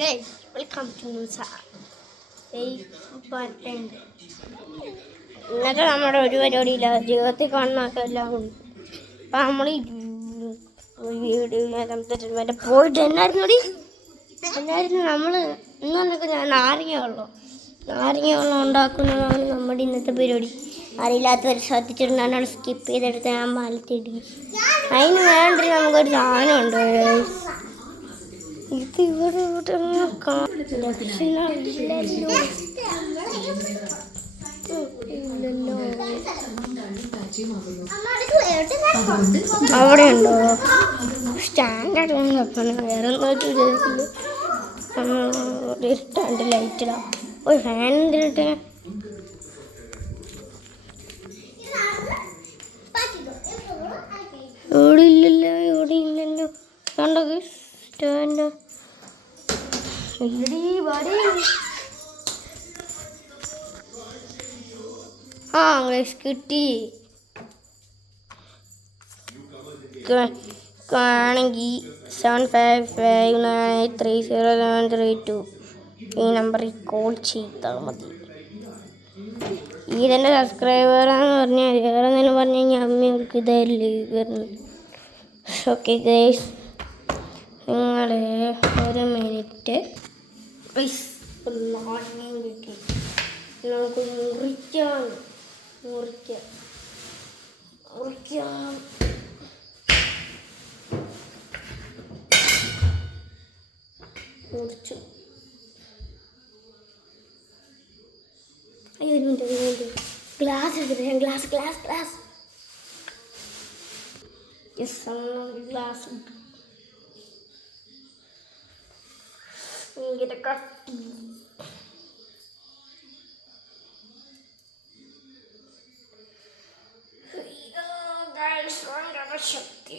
Guys, welcome to Nusa. ഇന്നത്തെ നമ്മുടെ ഒരു പരിപാടിയില്ല, ജീവിതത്തിൽ കാണുന്നതൊക്കെ എല്ലാം ഉണ്ട്. അപ്പം നമ്മൾ വീഡിയോ പോയിട്ട് എന്നായിരുന്നു നമ്മൾ ഇന്നൊക്കെ നാരങ്ങ വെള്ളം ഉണ്ടാക്കുന്നതാണ് നമ്മുടെ ഇന്നത്തെ പരിപാടി. അറിയില്ലാത്തവർ ശ്രദ്ധിച്ചിട്ടുണ്ടാണ് സ്കിപ്പ് ചെയ്തെടുത്ത് ഞാൻ മാലത്തിടി. അതിന് വേണ്ടി നമുക്കൊരു സാധനമുണ്ട്. ഇത് ഇവിടെ അവിടെ ഉണ്ടോ സ്റ്റാൻഡേർഡ് വേറെ ഇരുട്ടാണ്ട് ലൈറ്റിടാം. ഒരു ഫാനിൻ്റെ ഇട്ട് ഇവിടെ ഇല്ലല്ലോ കണ്ടോ സ്റ്റാൻഡ് കിട്ടി ആണെങ്കിൽ 7559830732 ഈ നമ്പറിൽ കോൾ ചെയ്താൽ മതി. ഇതെൻ്റെ സബ്സ്ക്രൈബറാന്ന് പറഞ്ഞാൽ വേറെ എന്തെങ്കിലും പറഞ്ഞു കഴിഞ്ഞാൽ അമ്മയ്ക്ക് ഇതല്ലേ വരുന്നത്. ഓക്കെ ഗൈസ്, നിങ്ങൾ ഒരു മിനിറ്റ് കിട്ടി നമുക്ക് മുറിക്കാം മുറിച്ചു. ഒരു മിനിറ്റ് ഗ്ലാസ് എടുത്തിട്ട് ഗ്ലാസ് ഇങ്ങനെ കട്ടി ശക്തി.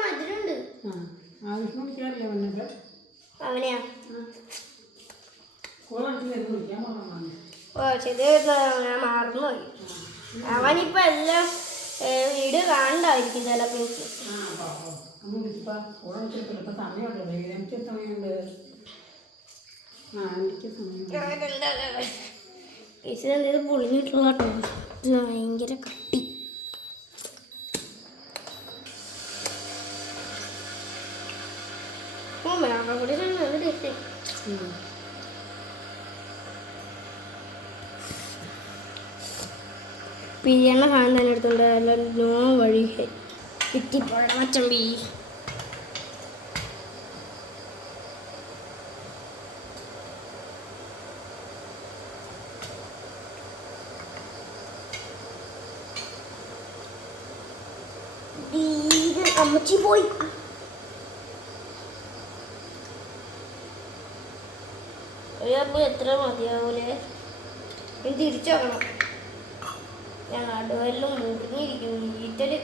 മധുരമുണ്ട്. അവനെയാ ഞാൻ മറന്നുപോയി. അവനിപ്പോ എല്ലാം വീട് കാണണ്ടായിരിക്കും ചിലപ്പോ. ഇത് പൊളിഞ്ഞിട്ടുള്ള ഭയങ്കര കട്ടി. പിരിയണ സാധനം തന്നെ എടുത്തോണ്ട് നോ വഴി കിട്ടിപ്പോഴ മച്ചമ്പി. അമ്മച്ചി പോയി. എത്ര മതിയാവൂലേ? ഇനി തിരിച്ചു വെക്കണം. ഞാൻ നടുവെല്ലാം മുറിഞ്ഞിരിക്കുന്നു വീട്ടില്.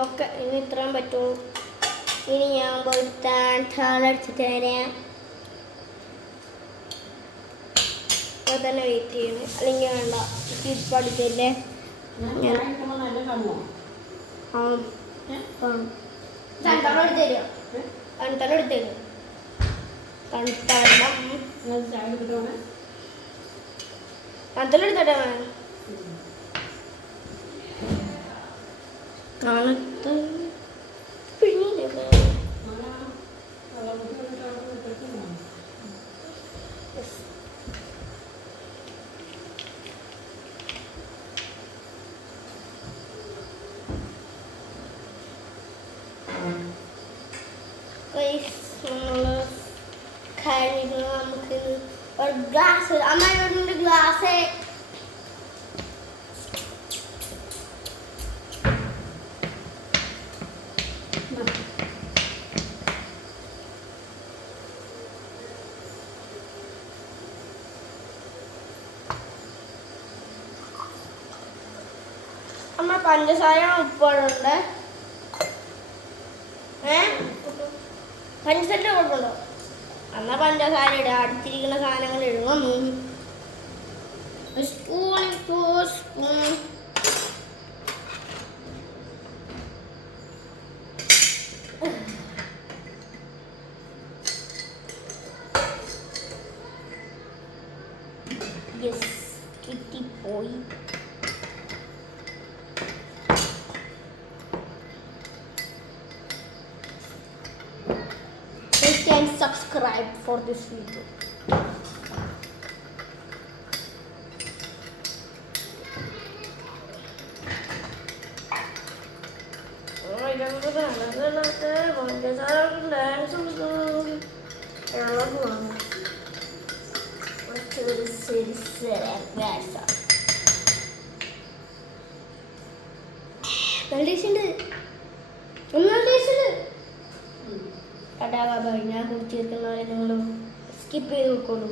ഓക്കെ, ഇനി ഇത്രയും പറ്റുള്ളൂ. ഇനി ഞാൻ പോയി താഴെടുത്തിട്ട് തരാം. തന്നെ വെയിറ്റ് ചെയ്യണം, അല്ലെങ്കിൽ വേണ്ട ഇപ്പം അടുത്തല്ലേ. തണുത്ത പിഴിഞ്ഞില്ലേ നമുക്ക് ഒരു ഗ്ലാസ് അമ്മയുടെ ഗ്ലാസ് അമ്മ പഞ്ചസാര ഉപ്പുണ്ട്. പഞ്ചസാര കുഴപ്പമുണ്ടോ? എന്നാൽ പഞ്ചസാര ഇടുക. അടുത്തിരിക്കുന്ന സാധനങ്ങൾ ഇടുക. ഒരു സ്പൂൺ, 4 സ്പൂൺ. യെസ്, കിട്ടിപ്പോയി. And subscribe for this video. ഞാൻ കുടിച്ച് വെക്കുന്നവരെ നിങ്ങൾ സ്കിപ്പ് ചെയ്ത് നോക്കുള്ളൂ.